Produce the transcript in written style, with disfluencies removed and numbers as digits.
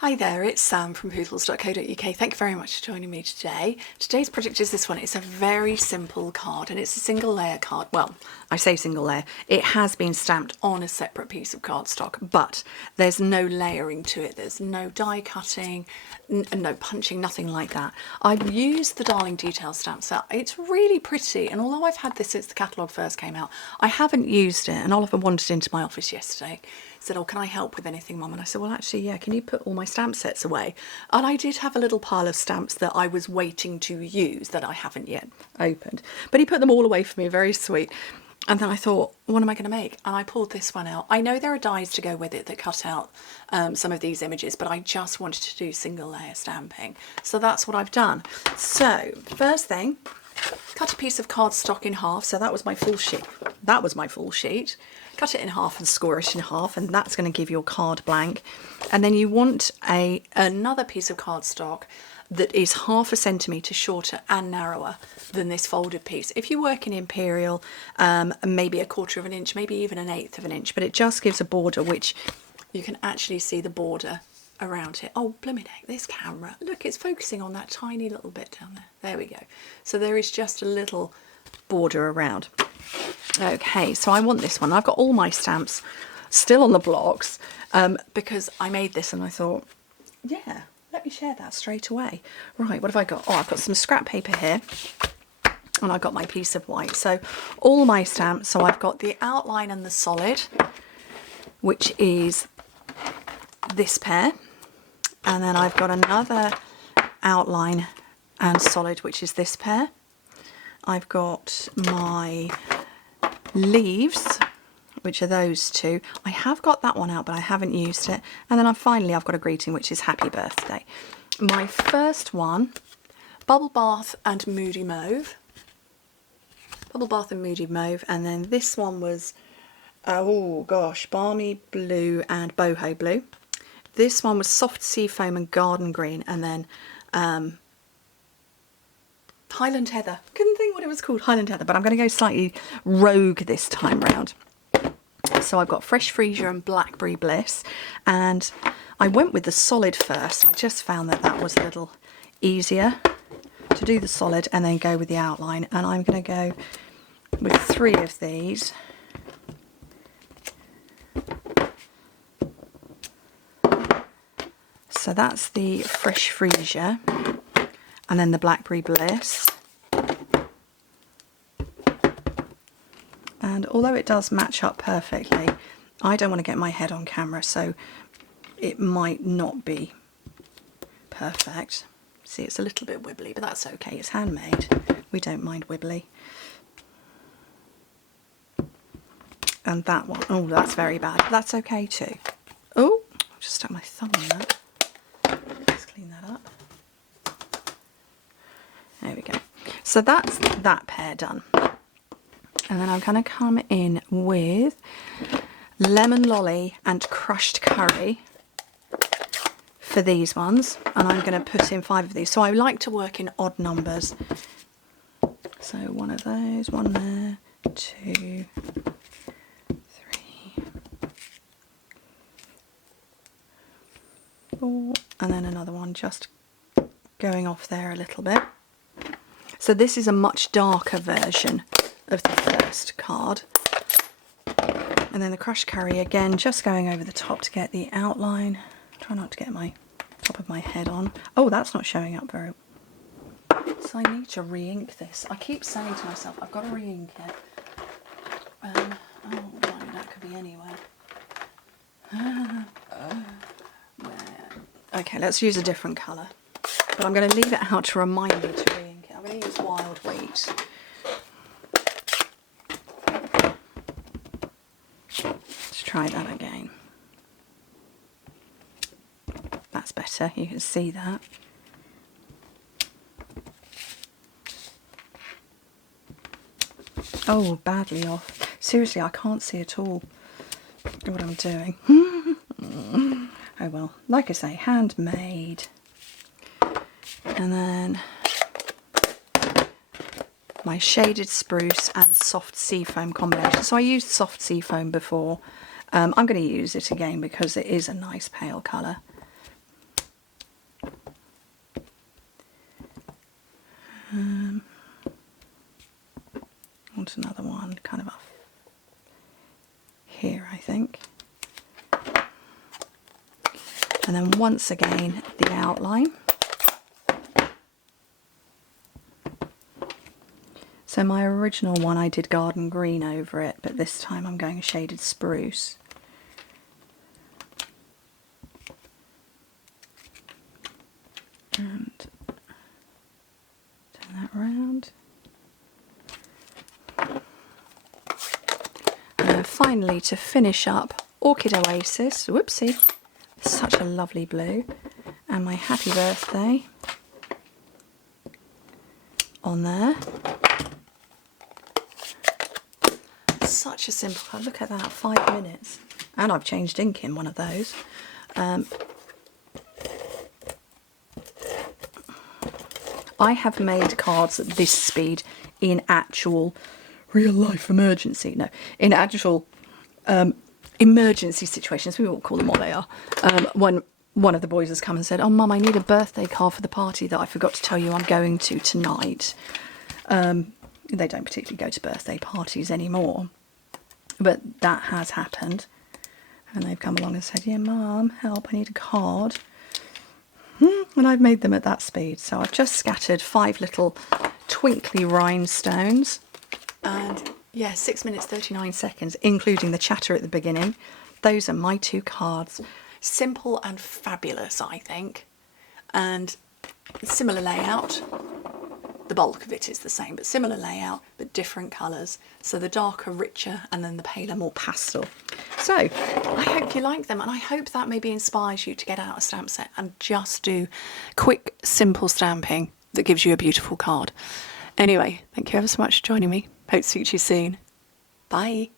Hi there, it's Sam from Pootles.co.uk. Thank you very much for joining me today. Today's project is this one. It's a very simple card and it's a single layer card. Well, I say single layer. It has been stamped on a separate piece of cardstock, but there's no layering to it. There's no die cutting, no punching, nothing like that. I've used the Darling Detail stamp set. It's really pretty, and although I've had this since the catalogue first came out, I haven't used it. And Oliver wandered into my office yesterday, said, "Oh, can I help with anything, Mum?" And I said, "Well, actually, yeah, can you put all my stamp sets away?" And I did have a little pile of stamps that I was waiting to use that I haven't yet opened. But he put them all away for me, very sweet. And then I thought, what am I going to make? And I pulled this one out. I know there are dies to go with it that cut out some of these images, but I just wanted to do single layer stamping. So that's what I've done. So first thing, cut a piece of cardstock in half. So that was my full sheet. That was my full sheet. Cut it in half and score it in half, and that's going to give your card blank. And then you want another piece of cardstock that is 1/2 centimetre shorter and narrower than this folded piece. If you work in Imperial, maybe 1/4 of an inch, maybe even 1/8 of an inch, but it just gives a border which you can actually see the border around it. Oh, blooming heck, this camera. Look, it's focusing on that tiny little bit down there. There we go. So there is just a little border around. Okay, so I want this one. I've got all my stamps still on the blocks because I made this and I thought, yeah, let me share that straight away. Right, what have I got? Oh, I've got some scrap paper here and I've got my piece of white. So all my stamps, so I've got the outline and the solid, which is this pair. And then I've got another outline and solid, which is this pair. I've got my leaves, which are those two. I have got that one out, but I haven't used it. And then finally I've got a greeting, which is happy birthday. My first one, Bubble Bath and Moody Mauve. Bubble Bath and Moody Mauve. And then this one was, oh gosh, Balmy Blue and Boho Blue. This one was Soft Seafoam and Garden Green. And then Highland Heather. Couldn't think what it was called, Highland Heather, but I'm going to go slightly rogue this time round. So I've got Fresh Freesia and Blackberry Bliss, and I went with the solid first. I just found that that was a little easier to do the solid and then go with the outline, and I'm going to go with 3 of these. So that's the Fresh Freesia. And then the Blackberry Bliss. And although it does match up perfectly, I don't want to get my head on camera, so it might not be perfect. See, it's a little bit wibbly, but that's okay. It's handmade. We don't mind wibbly. And that one, oh, that's very bad. That's okay too. Oh, I just stuck my thumb in that. Let's clean that up. There we go. So that's that pair done. And then I'm going to come in with Lemon Lolly and Crushed Curry for these ones. And I'm going to put in 5 of these. So I like to work in odd numbers. So one of those, one there, 2, 3, 4, and then another one just going off there a little bit. So this is a much darker version of the first card. And then the Crushed Curry again, just going over the top to get the outline. Try not to get my top of my head on. Oh, that's not showing up very well. So I need to re-ink this. I keep saying to myself, I've got to re-ink it. Oh, right, that could be anywhere. Okay, let's use a different colour. But I'm going to leave it out to remind me to re-ink it. I'm going to use Wild Wheat. Let's try that again. That's better, you can see that. Oh, badly off. Seriously, I can't see at all what I'm doing. Oh well, like I say, handmade. And then my Shaded Spruce and Soft Seafoam combination. So I used Soft Seafoam before. I'm going to use it again because it is a nice pale colour. Want another one kind of up here, I think. And then once again, the outline. So my original one I did garden green over it, but this time I'm going shaded spruce. And turn that round. And then finally, to finish up, Orchid Oasis, whoopsie, such a lovely blue, and my happy birthday on there. Such a simple card. Look at that, 5 minutes. And I've changed ink in one of those. I have made cards at this speed in actual real life emergency. No, in actual emergency situations. We won't call them what they are. When one of the boys has come and said, "Oh, Mum, I need a birthday card for the party that I forgot to tell you I'm going to tonight." They don't particularly go to birthday parties anymore. But that has happened. And they've come along and said, "Yeah, Mum, help, I need a card." And I've made them at that speed. So I've just scattered 5 little twinkly rhinestones. And yeah, 6 minutes 39 seconds, including the chatter at the beginning. Those are my 2 cards. Simple and fabulous, I think. And similar layout. The bulk of it is the same, but similar layout, but different colours. So the darker, richer, and then the paler, more pastel. So I hope you like them, and I hope that maybe inspires you to get out a stamp set and just do quick, simple stamping that gives you a beautiful card. Anyway, thank you ever so much for joining me. Hope to see you soon. Bye.